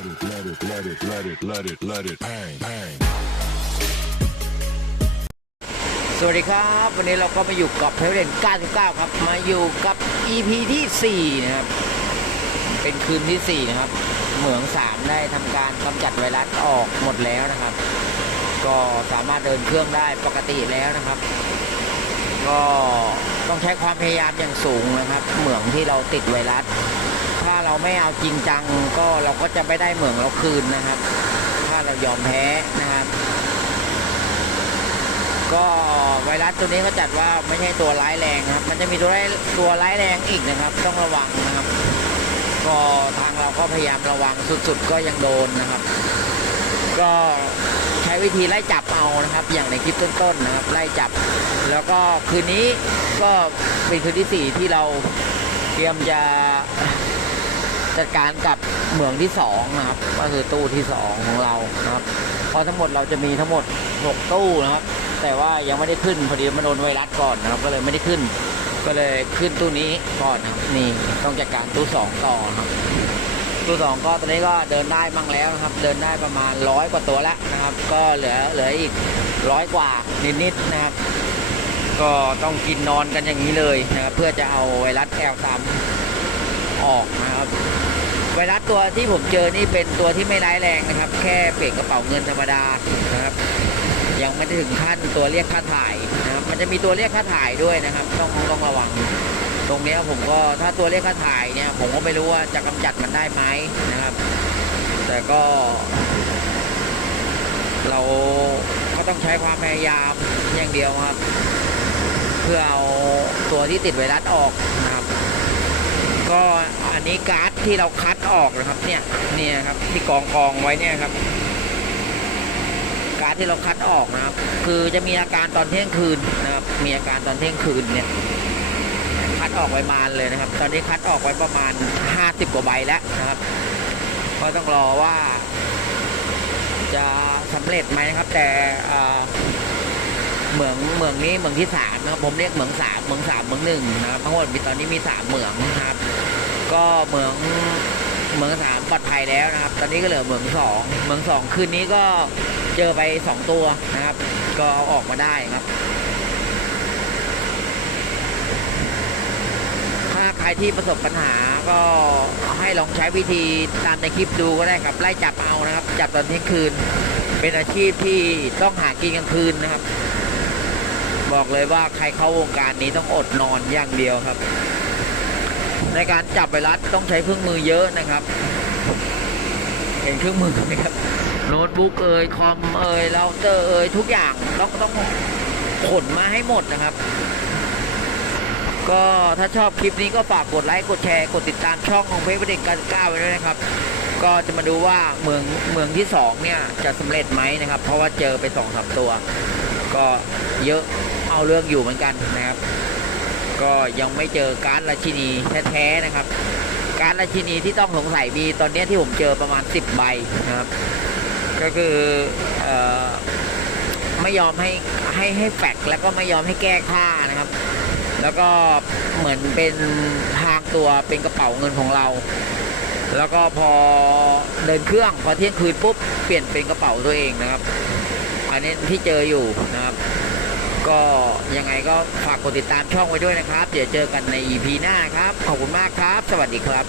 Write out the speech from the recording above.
let it, let it, let it, let it, let it, bang, bang. สวัสดีครับ วันนี้เราก็มาอยู่กับเพลเดน99 ครับ มาอยู่กับ EP ที่ 4 นะครับ เป็นคืนที่ 4 นะครับ เหมือง 3 ได้ทำการกำจัดไวรัสออกหมดแล้วนะครับ ก็สามารถเดินเครื่องได้ปกติแล้วนะครับ ก็ต้องใช้ความพยายามอย่างสูงนะครับ เหมืองที่เราติดไวรัส เราไม่เอาจริงจังก็เราก็จะไม่ได้เหมืองเราคืนนะครับ ถ้าเรายอมแพ้นะครับ ก็ไวรัสตัวนี้เขาจัดว่าไม่ใช่ตัวร้ายแรงครับ มันจะมีตัวร้ายตัวร้ายแรงอีกนะครับ ต้องระวังนะครับ ก็ทางเราก็พยายามระวังสุดๆ ก็ยังโดนนะครับ ก็ใช้วิธีไล่จับเอานะครับ อย่างในคลิปต้นๆนะครับ ไล่จับ แล้วก็คืนนี้ก็เป็นคืนที่สี่ที่เราเตรียมจะ จัดการกับเหมืองที่สองนะครับก็คือตู้ที่สองของเรานะครับเพราะทั้งหมดเราจะมีทั้งหมดหกตู้นะครับ แต่ว่ายังไม่ได้ขึ้นพอดีมันโดนไวรัสก่อนนะครับ ก็เลยไม่ได้ขึ้น ก็เลยขึ้นตู้นี้ก่อนนะครับนี่ต้องจัดการตู้สองต่อนครับตู้สองก็ตอนนี้ก็เดินได้มั่งแล้วนะครับ เดินได้ประมาณร้อยกว่าตัวแล้วนะครับ ก็เหลือเหลืออีกร้อยกว่านิดๆนะครับ ก็ต้องกินนอนกันอย่างนี้เลยนะครับเพื่อจะเอาไวรัสแอลซ้ำ ออกนะครับ ไวรัสตัวที่ผมเจอนี่เป็นตัวที่ไม่ร้ายแรงนะครับ แค่เปลี่ยนกระเป๋าเงินธรรมดานะครับ ยังไม่ถึงขั้นตัวเรียกค่าถ่ายนะครับ มันจะมีตัวเรียกค่าถ่ายด้วยนะครับ ต้องต้องระวัง ตรงนี้ผมก็ถ้าตัวเรียกค่าถ่ายเนี่ย ผมก็ไม่รู้ว่าจะกำจัดมันได้ไหมนะครับ แต่ก็ เราก็ต้องใช้ความพยายามอย่างเดียวครับ เพื่อเอาตัวที่ติดไวรัสออกนะครับ ก็อันนี้การ์ดที่เราคัดออกนะครับ เนี่ยเนี่ยครับที่กองกองไว้เนี่ยครับ การ์ดที่เราคัดออกนะครับ คือจะมีอาการตอนเที่ยงคืนนะครับ มีอาการตอนเที่ยงคืนเนี่ย คัดออกไว้มานเลยนะครับ ตอนนี้คัดออกไว้ประมาณ50กว่าใบแล้วนะครับก็ต้องรอว่า จะสำเร็จไหมนะครับ แต่ เหมืองเหมืองนี้เหมืองที่สามนะครับผมเรียกเหมืองสามเหมืองสามเหมืองหนึ่งนะครับทั้งหมดมีตอนนี้มีสามเหมืองนะครับ ก็เหมืองเหมืองสามปลอดภัยแล้วนะครับ ตอนนี้ก็เหลือเหมืองสองเหมืองสองคืนนี้ก็เจอไปสองตัวนะครับ ก็เอาออกมาได้ครับ ถ้าใครที่ประสบปัญหาก็ให้ลองใช้วิธีตามในคลิปดูก็ได้ครับไล่จับเอานะครับ จับตอนเที่ยงคืน เป็นอาชีพที่ต้องหากินกลางคืนนะครับ บอกเลยว่าใครเข้าวงการนี้ต้องอดนอนอย่างเดียวครับ ในการจับไวรัสต้องใช้เครื่องมือเยอะนะครับ เห็นเครื่องมือไหมครับโน้ตบุ๊กเอ่ยคอมเอ่ยเราเตอร์เอ่ยทุกอย่างต้องต้องขนมาให้หมดนะครับ ก็ถ้าชอบคลิปนี้ก็ฝากกดไลค์กดแชร์กดติดตามช่องของเพจประเด็กการก้าวไว้ด้วยนะครับ ก็จะมาดูว่าเมืองเมืองที่สองเนี่ยจะสำเร็จไหมนะครับ เพราะว่าเจอไปสองสามตัว ก็เยอะ เอาเรื่องอยู่เหมือนกันนะครับ ก็ยังไม่เจอการราชินีแท้ๆนะครับ การราชินีที่ต้องสงสัยมีตอนนี้ที่ผมเจอประมาณ 10 ใบนะครับ ก็คือเออไม่ยอมให้ให้ให้แฟกแล้วก็ไม่ยอมให้แก้ค่านะครับ แล้วก็เหมือนเป็นทางตัวเป็นกระเป๋าเงินของเรา แล้วก็พอเดินเครื่องพอเที่ยงคืนปุ๊บเปลี่ยนเป็นกระเป๋าตัวเองนะครับ อันนี้ที่เจออยู่นะครับ ก็ยังไงก็ฝากกดติดตามช่องไว้ด้วยนะครับ เดี๋ยวเจอกันใน EP หน้าครับ ขอบคุณมากครับ สวัสดีครับ